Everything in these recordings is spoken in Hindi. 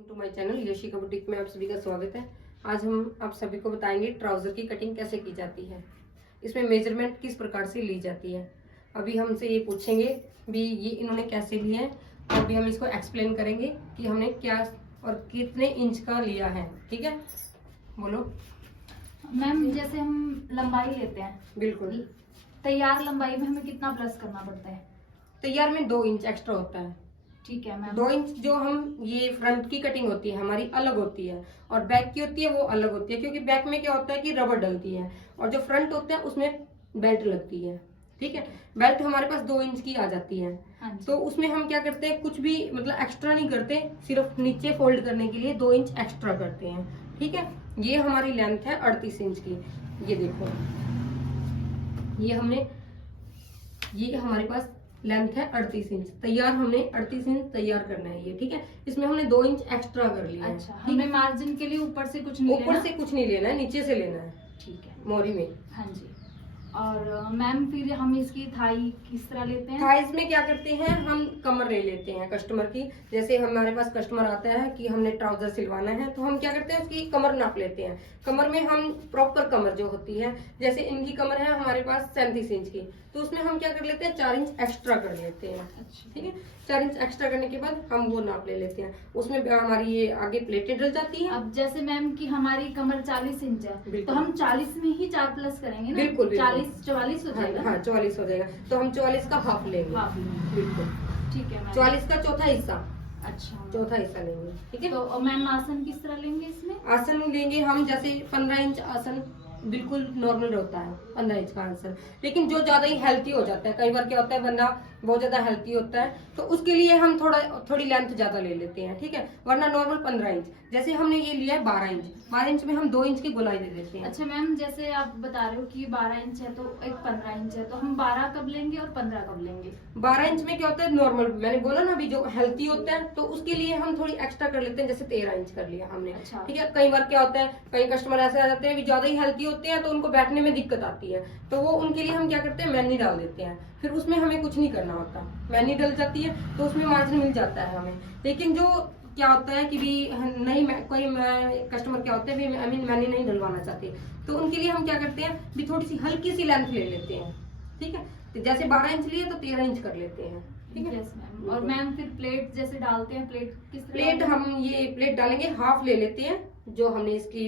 To my channel Yashika boutique में आप सभी का स्वागत है। आज हम आप सभी को बताएंगे ट्राउजर की कटिंग कैसे की जाती है, इसमें मेजरमेंट किस प्रकार से ली जाती है। अभी हमसे ये पूछेंगे भी ये इन्होंने कैसे लिए हैं, और अभी हम इसको एक्सप्लेन करेंगे कि हमने क्या और कितने इंच का लिया है। ठीक है, बोलो मैम। जैसे हम लंबाई लेते हैं, बिल्कुल। तैयार लंबाई में हमें कितना प्लस करना पड़ता है? तैयार में 2 इंच एक्स्ट्रा होता है। ठीक है मैम। 2 इंच जो हम ये फ्रंट की कटिंग होती है हमारी अलग होती है, और बैक की होती है वो अलग होती है, क्योंकि बैक में क्या होता है कि रबर डलती है, और जो फ्रंट होता है उसमें बेल्ट लगती है। ठीक है, बेल्ट हमारे पास 2 इंच की आ जाती है। तो उसमें हम क्या करते हैं, कुछ भी मतलब एक्स्ट्रा नहीं करते, सिर्फ नीचे फोल्ड करने के लिए 2 इंच एक्स्ट्रा करते हैं। ठीक है, ये हमारी लेंथ है 38 इंच की। ये देखो, ये हमारे पास लेंथ है 38 इंच। तैयार हमने 38 इंच तैयार करना है ये। ठीक है, इसमें हमने 2 इंच एक्स्ट्रा कर लिया। अच्छा, हमें मार्जिन के लिए ऊपर से कुछ नहीं लेना? ऊपर से कुछ नहीं लेना है, नीचे से लेना है। ठीक है, मोहरी में। हाँ जी। और मैम फिर हम इसकी थाई किस तरह लेते हैं? थाइस में क्या करते हैं, हम कमर ले लेते हैं कस्टमर की। जैसे हमारे पास कस्टमर आता है कि हमने ट्राउजर सिलवाना है, तो हम क्या करते हैं उसकी कमर नाप लेते हैं। कमर में हम प्रॉपर कमर जो होती है, जैसे इनकी कमर है हमारे पास 37 इंच की, तो उसमें हम क्या कर लेते हैं 4 इंच एक्स्ट्रा कर लेते हैं। अच्छा। ठीक है, 4 इंच एक्स्ट्रा करने के बाद हम वो नाप ले लेते हैं। उसमें हमारी ये आगे प्लेटें डल जाती हैं। अब जैसे मैम की हमारी कमर 40 इंच है, तो हम 40 में ही 4 प्लस करेंगे ना? बिल्कुल 44 हो जाएगा। हाँ 44 हो जाएगा, तो हम 44 का हाफ लेंगे। हाफ लेंगे। बिल्कुल, ठीक है मैम। 44 का चौथा हिस्सा। अच्छा, चौथा हिस्सा लेंगे। ठीक है, तो मैम आसन किस तरह लेंगे इसमें? आसन लेंगे हम जैसे 15 इंच आसन बिल्कुल नॉर्मल होता है, 15 इंच का आसन। लेकिन जो ज्यादा ही हेल्थी हो जाता है, कई बार क्या होता है वरना बहुत ज्यादा हेल्थी होता है, तो उसके लिए हम थोड़ी लेंथ ज्यादा ले लेते हैं। ठीक है, वरना नॉर्मल 15 इंच। जैसे हमने ये लिया है 12 इंच, 12 इंच में हम 2 इंच की गोलाई दे देते हैं। अच्छा मैम, जैसे आप बता रहे हो कि 12 इंच है तो एक 15 इंच है, तो हम 12 कब लेंगे और 15 कब लेंगे? 12 इंच में क्या होता है नॉर्मल, मैंने बोला ना अभी, जो हेल्थी होता है, तो उसके लिए हम थोड़ी एक्स्ट्रा कर लेते हैं। जैसे 13 इंच कर लिया हमने। अच्छा। ठीक है, कई बार क्या होता है, कई कस्टमर ऐसे आ जाते हैं ज्यादा ही हेल्थी होते हैं, तो उनको बैठने में दिक्कत आती है, तो वो उनके लिए हम क्या करते हैं मैनी डाल देते हैं। फिर उसमें हमें कुछ नहीं करना होता, मैनी डल जाती है तो उसमें मार्जिन मिल जाता है हमें। लेकिन जो क्या होता है कि भी नहीं, कोई कस्टमर क्या होते हैं मैनी नहीं डलवाना चाहते, तो उनके लिए हम क्या करते हैं भी थोड़ी सी हल्की सी लेंथ ले लेते हैं। ठीक है, तो जैसे 12 इंच लिए तो 13 इंच कर लेते हैं। ठीक है। Yes ma'am. और मैम फिर प्लेट जैसे डालते हैं, प्लेट किस तरह? प्लेट हम ये प्लेट डालेंगे, हाफ ले लेते हैं। जो हमने इसकी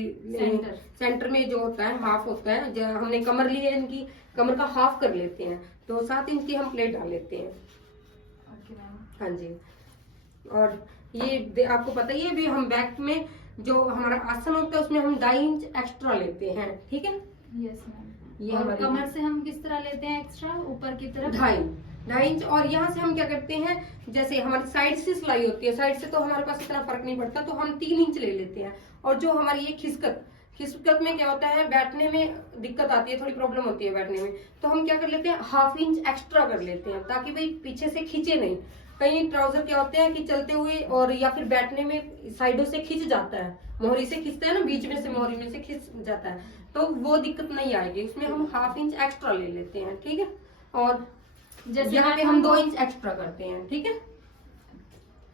सेंटर में जो होता है हाफ होता है, जो हमने कमर ली है इनकी, कमर का हाफ कर लेते हैं, तो 7 इंच की हम प्लेट डाल लेते हैं। Okay ma'am. हाँ जी। और ये आपको पता ही है भी, हम बैक में जो हमारा आसन होता है उसमें हम 2.5 इंच एक्स्ट्रा लेते हैं। ठीक है, यस मैम। ये और कमर से हम किस तरह लेते हैं एक्स्ट्रा ऊपर की तरफ? 2.5 इंच। और यहाँ से हम क्या करते हैं, जैसे हमारी साइड से सिलाई होती है, साइड से तो हमारे पास इतना फर्क नहीं पड़ता, तो हम 3 इंच ले लेते हैं। और जो हमारी ये खिसकत में क्या होता है, बैठने में दिक्कत आती है, थोड़ी प्रॉब्लम होती है बैठने में, तो हम क्या कर लेते हैं 1/2 इंच एक्स्ट्रा कर लेते हैं, ताकि भाई पीछे से खींचे नहीं। कई ट्राउजर क्या होते हैं कि चलते हुए और या फिर बैठने में साइडों से खींच जाता है, मोहरी से खींचते हैं ना, बीच में से मोहरी में से खींच जाता है, तो वो दिक्कत नहीं आएगी। उसमें हम 1/2 इंच एक्स्ट्रा ले लेते हैं। ठीक है, और जैसे यहाँ पे हम 2 इंच एक्स्ट्रा करते हैं। ठीक है,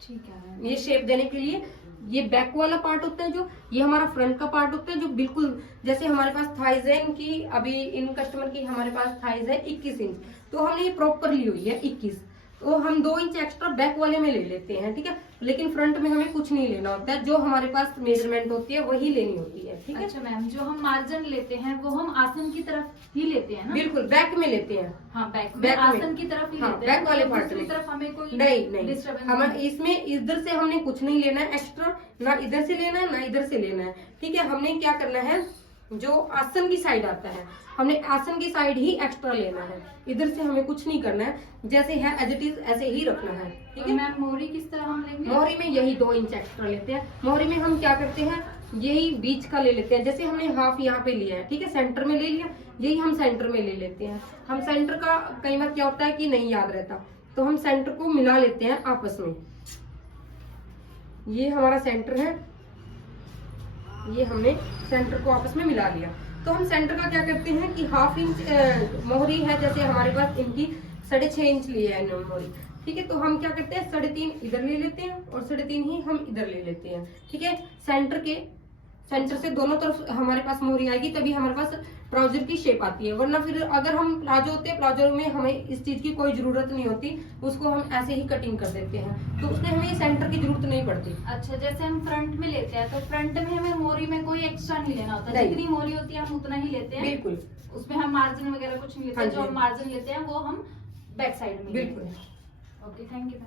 ठीक है। ये शेप देने के लिए ये बैक वाला पार्ट होता है, जो ये हमारा फ्रंट का पार्ट होता है, जो बिल्कुल जैसे हमारे पास थाइज है इनकी, अभी इन कस्टमर की हमारे पास थाइज है 21 इंच, तो हमने ये प्रॉपर ली हुई है 21, तो हम 2 इंच एक्स्ट्रा बैक वाले में ले लेते हैं। ठीक है, लेकिन फ्रंट में हमें कुछ नहीं लेना होता है, जो हमारे पास मेजरमेंट होती है वही लेनी होती है। ठीक है। अच्छा मैम, जो हम मार्जिन लेते हैं वो हम आसन की तरफ ही लेते हैं ना? बिल्कुल, बैक में लेते हैं। हाँ, बैक में आसन की तरफ ही लेते हैं। बैक वाले पार्ट में तरफ हमें कोई नहीं, डिस्टर्बेंस हमें इसमें इधर से हमने कुछ नहीं लेना है एक्स्ट्रा, ना इधर से लेना है ना इधर से लेना है। ठीक है, हमने क्या करना है, जो आसन की साइड आता है हमने आसन की साइड ही एक्स्ट्रा लेना है, इधर से हमें कुछ नहीं करना है, जैसे है एज इट इज ऐसे ही रखना है। ठीक है मैम। मोहरी किस तरह हम लेंगे? मोहरी में यही 2 इंच एक्स्ट्रा लेते हैं। मोहरी में हम क्या करते हैं, यही बीच का ले लेते हैं। जैसे हमने हाफ यहाँ पे लिया है, ठीक है, सेंटर में ले लिया, यही हम सेंटर में ले लेते हैं। हम सेंटर का कई बार क्या होता है कि नहीं याद रहता, तो हम सेंटर को मिला लेते हैं आपस में। ये हमारा सेंटर है, ये हमने सेंटर को आपस में मिला लिया, तो हम सेंटर का क्या करते हैं कि 1/2 इंच मोहरी है, जैसे हमारे पास इनकी 6.5 इंच ली है मोहरी। ठीक है। तो हम क्या करते हैं 3.5 इधर ले लेते हैं और 3.5 ही हम इधर ले लेते हैं, ठीक है। सेंटर से दोनों तरफ हमारे पास मोहरी आएगी, तभी हमारे पास ट्राउजर की शेप आती है। वरना फिर अगर हम प्लाजो होते हैं, प्लाजो में हमें इस चीज की कोई जरूरत नहीं होती, उसको हम ऐसे ही कटिंग कर देते हैं, तो उसमें हमें सेंटर की जरूरत नहीं पड़ती। अच्छा, जैसे हम फ्रंट में लेते हैं तो फ्रंट में हमें मोरी में कोई एक्स्ट्रा नहीं लेना होता, नहीं। जितनी मोरी होती है हम उतना ही लेते हैं। बिल्कुल, उसमें हम मार्जिन वगैरह कुछ नहीं लेते, हाँ जो जी। हम मार्जिन लेते हैं वो हम बैक साइड में बिल्कुल। Okay, thank you.